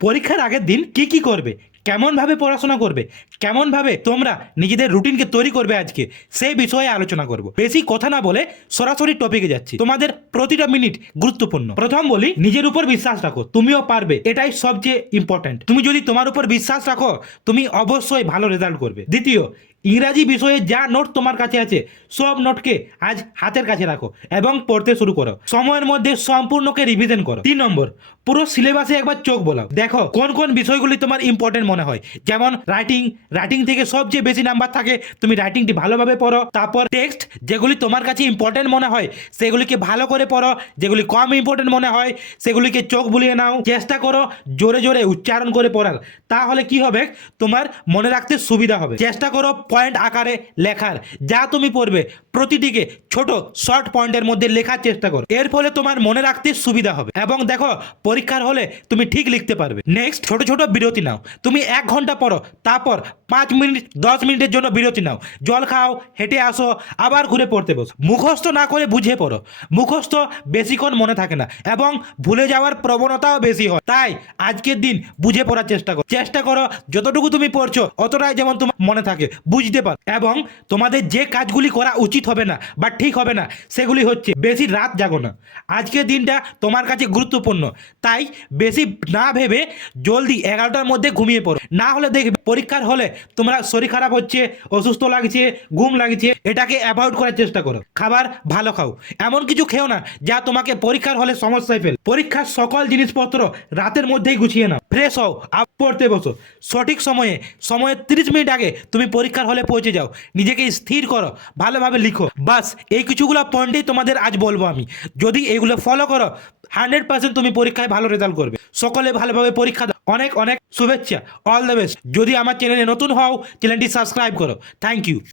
পরীক্ষার আগের দিন কি কি করবে? কেমনভাবে পড়াশোনা করবে? কেমনভাবে তোমরা নিজেদের রুটিনকে তৈরি করবে আজকে? সেই বিষয়ে আলোচনা করব। বেশি কথা না বলে সরাসরি টপিকে যাচ্ছি। তোমাদের প্রতিটা মিনিট গুরুত্বপূর্ণ। প্রথম বলি, নিজের উপর বিশ্বাস রাখো। তুমিও পারবে। এটাই সবচেয়ে ইম্পর্ট্যান্ট তুমি যদি তোমার উপর বিশ্বাস রাখো, তুমি অবশ্যই ভালো রেজাল্ট করবে। দ্বিতীয় ইংরাজি বিষয়ে যা নোট তোমার কাছে আছে, সব নোটকে আজ হাতের কাছে রাখো এবং পড়তে শুরু করো। সময়ের মধ্যে সম্পূর্ণকে রিভিশন করো। তিন নম্বর, পুরো সিলেবাসে একবার চোখ বোলাও। দেখো, কোন কোন বিষয়গুলি তোমার ইম্পর্টেন্ট মনে হয়? যেমন রাইটিং রাইটিং থেকে সবচেয়ে বেশি নাম্বার থাকে, তুমি রাইটিংটি ভালোভাবে পড়ো। তারপর টেক্সট যেগুলি তোমার কাছে ইম্পর্টেন্ট মনে হয়, সেগুলিকে ভালো করে পড়ো। যেগুলি কম ইম্পর্টেন্ট মনে হয়, সেগুলিকে চোখ বুলিয়ে নাও। চেষ্টা করো জোরে জোরে উচ্চারণ করে পড়ার। তাহলে কি হবে? তোমার মনে রাখতে সুবিধা হবে। চেষ্টা করো পয়েন্ট আকারে লেখার, যা তুমি পড়বে, প্রতিটিকে ছোট শর্ট পয়েন্টের মধ্যে লেখার চেষ্টা করো এর ফলে তোমার মনে রাখতে সুবিধা হবে। এবং দেখো, পরীক্ষার হলে তুমি ঠিক লিখতে পারবে। নেক্সট ছোট ছোট বিরতি নাও। তুমি এক ঘণ্টা পড়ো, তারপর পাঁচ মিনিট, দশ মিনিটের জন্য বিরতি নাও। জল খাও, হেঁটে আসো, আবার ঘুরে পড়তে বসো। মুখস্থ না করে বুঝে পড়ো। মুখস্থ বেশিক্ষণ মনে থাকে না এবং ভুলে যাওয়ার প্রবণতাও বেশি হয়। তাই আজকের দিন বুঝে পড়ার চেষ্টা করো। চেষ্টা করো, যতটুকু তুমি পড়ছো, অতটাই যেমন তোমার মনে থাকে। বুঝতে পারো। এবং তোমাদের যে কাজগুলি করা উচিত হবে না বা ঠিক হবে না, সেগুলি হচ্ছে বেশি রাত জাগো না। আজকের দিনটা তোমার কাছে গুরুত্বপূর্ণ। তাই বেশি না ভেবে জলদি এগারোটার মধ্যে ঘুমিয়ে পড়ো। না হলে দেখবে পরীক্ষার হলে তোমরা শরীর খারাপ হচ্ছে, অসুস্থ লাগছে, ঘুম লাগছে, এটাকে অ্যাভয়েড করার চেষ্টা করো। খাবার ভালো খাও। এমন কিছু খেও না যা তোমাকে পরীক্ষার হলে সমস্যায় ফেল। পরীক্ষার সকল জিনিসপত্র রাতের মধ্যেই গুছিয়ে নাও। ফ্রেশ হও। পড়তে বসো। সঠিক সময়ে সময়ের তিরিশ মিনিট আগে তুমি পরীক্ষার হলে পৌঁছে যাও। নিজেকে স্থির করো, ভালোভাবে লিখো। বাস, এই কিছুগুলো পয়েন্টেই তোমাদের আজ বলব আমি। যদি এগুলো ফলো করো হান্ড্রেড পার্সেন্ট তুমি পরীক্ষায় ভালো রেজাল্ট করবে। সকলে ভালোভাবে পরীক্ষা দাও। অনেক অনেক শুভেচ্ছা। অল দ্য বেস্ট যদি আমার চ্যানেলে নতুন হও চ্যানেলটি সাবস্ক্রাইব করো। Thank you